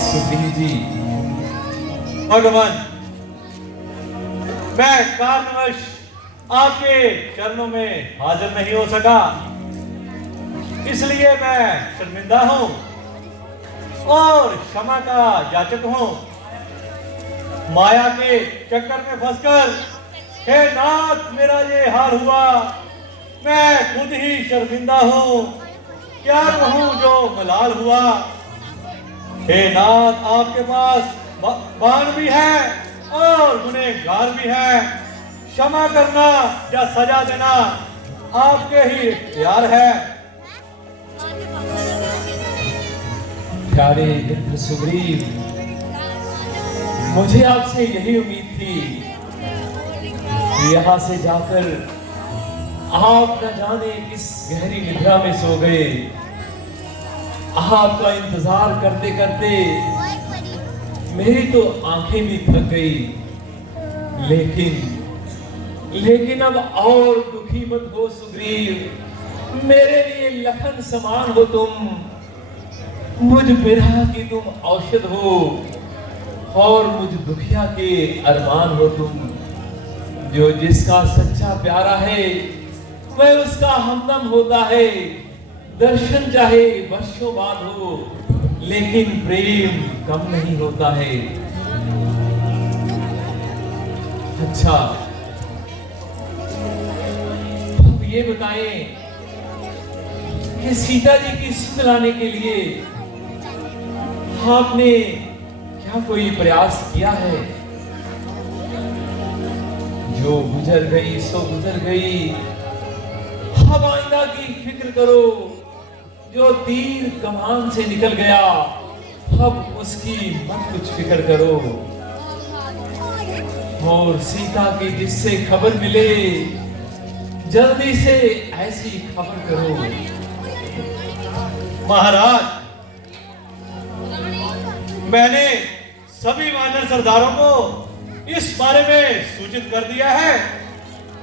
सुखी जी, भगवान, मैं कारणवश आपके चरणों में हाजिर नहीं हो सका, इसलिए मैं शर्मिंदा हूं और क्षमा का याचक हूं। माया के चक्कर में फंसकर हे नाथ मेरा ये हाल हुआ, मैं खुद ही शर्मिंदा हूं। क्या कहूं जो मलाल हुआ। हे नाथ आपके पास बाण भी है और गुनहगार भी है, क्षमा करना या सजा देना आपके ही इख्तियार है। प्यारे मित्र सुग्रीव, मुझे आपसे यही उम्मीद थी कि यहाँ से जाकर आप न जाने किस गहरी निद्रा में सो गए। आपका इंतजार करते करते मेरी तो आंखें भी थक गई। लेकिन अब और दुखी मत हो सुग्रीव, मेरे लिए लखन समान हो तुम, मुझ विरह की तुम औषध हो और मुझ दुखिया के अरमान हो तुम। जो जिसका सच्चा प्यारा है वह उसका हमदम होता है। दर्शन चाहे वर्षों बाद हो लेकिन प्रेम कम नहीं होता है। अच्छा, अब ये बताएं कि सीता जी की सुध लाने के लिए आपने क्या कोई प्रयास किया है? जो गुजर गई सो गुजर गई, अब आइंदा की फिक्र करो। जो तीर कमान से निकल गया अब उसकी मत कुछ फिक्र करो। और सीता की जिससे खबर मिले जल्दी से ऐसी खबर करो। महाराज, मैंने सभी वानर सरदारों को इस बारे में सूचित कर दिया है।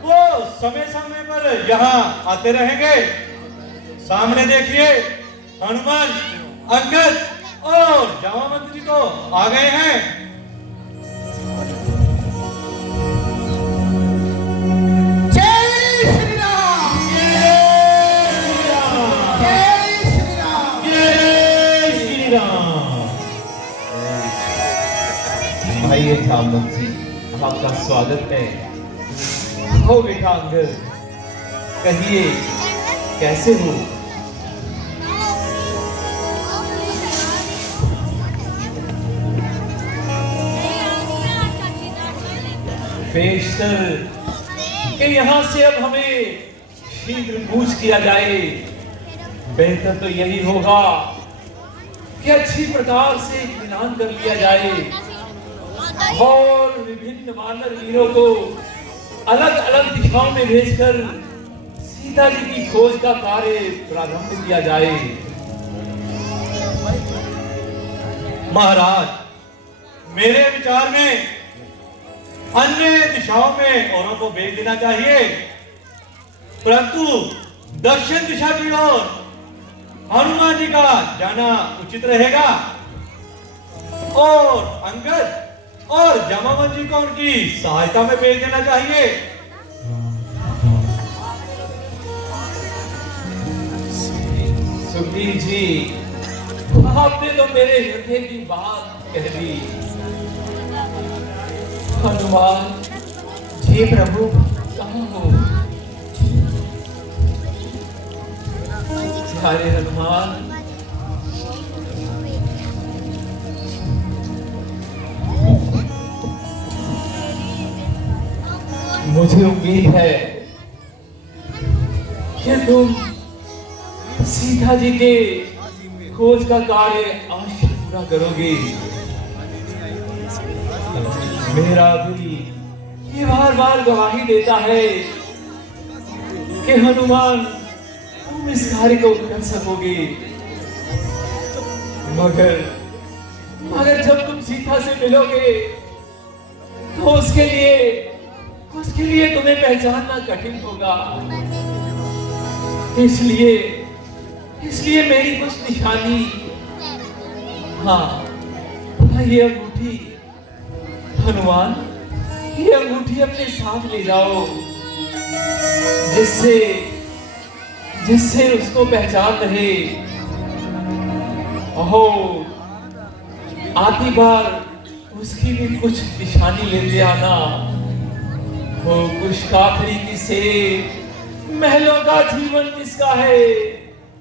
वो समय समय पर यहाँ आते रहेंगे। सामने देखिए, हनुमान, अंगद और जामावंत जी तो आ गए हैं। जय श्री राम, जय श्री राम, जय श्री राम, जय श्री राम। भाई जामवंत जी, आपका स्वागत है। हो बेटा अंगद, कहिए कैसे हो? बेशतर कि यहाँ से अब हमें शीघ्र कूच किया जाए। बेहतर तो यही होगा कि अच्छी प्रकार से इत्मीनान कर लिया जाए और विभिन्न वानर वीरों को अलग अलग दिशाओं में भेजकर सीता जी की खोज का कार्य प्रारंभ किया जाए। महाराज, मेरे विचार में अन्य दिशाओं में औरों को भेज देना चाहिए, परंतु दक्षिण दिशा की ओर हनुमान जी का जाना उचित रहेगा और अंगद और जामावंत जी को उनकी सहायता में भेज देना चाहिए। सुग्रीव जी, आपने तो मेरे हृदय की बात कह दी। हनुमान जी प्रभु कहाँ हो? प्यारे हनुमान, मुझे उम्मीद है कि तुम सीता जी के खोज का कार्य अवश्य पूरा करोगे। मेरा दिल ये बार बार गवाही देता है कि हनुमान तुम इस कार्य को कर सकोगे, मगर जब तुम सीता से मिलोगे तो उसके लिए तुम्हें पहचानना कठिन होगा। इसलिए मेरी कुछ निशानी, हाँ ये अंगूठी, हनुमान ये अंगूठी अपने साथ ले जाओ, जिससे उसको पहचान रहे। ओहो, आती बार उसकी भी कुछ निशानी लेते आना। हो कुशकाखरी की से महलों का जीवन जिसका है,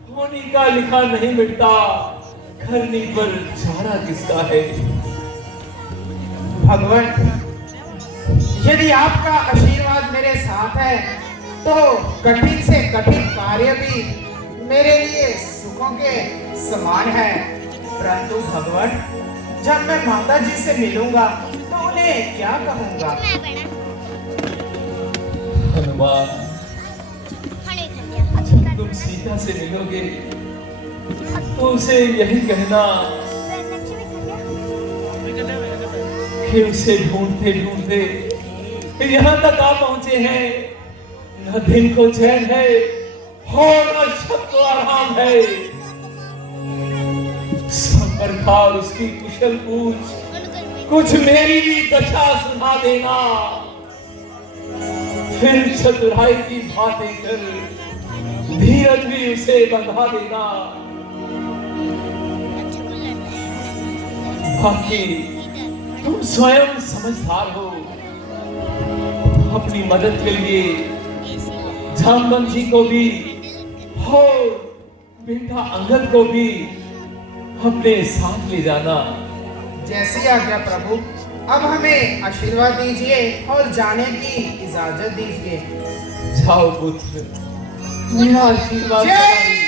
होनी का लिखा नहीं मिटता, करनी पर चारा किसका है। भगवान, यदि आपका आशीर्वाद मेरे साथ है तो कठिन से कठिन कार्य भी मेरे लिए सुखों के समान है। परंतु भगवान, जब मैं माता जी से मिलूंगा तो उन्हें क्या कहूंगा? हनुमान, जब तुम सीता से मिलोगे तो उसे यही कहना कि उसे ढूंढते ढूंढते यहाँ तक आ पहुंचे हैं, न दिन को चैन है और न शब को आराम है। सब प्रकार उसकी कुशल पूछ, कुछ मेरी भी दशा सुना देना, फिर चतुराई की बातें कर धीरज भी उसे बंधा देना। बाकी तुम स्वयं समझदार हो, अपनी मदद के लिए जामवंत जी को भी और बेटा अंगद को भी अपने साथ ले जाना। जैसी आज्ञा प्रभु। अब हमें आशीर्वाद दीजिए और जाने की इजाजत दीजिए। जाओ पुत्र, मेरा आशीर्वाद जय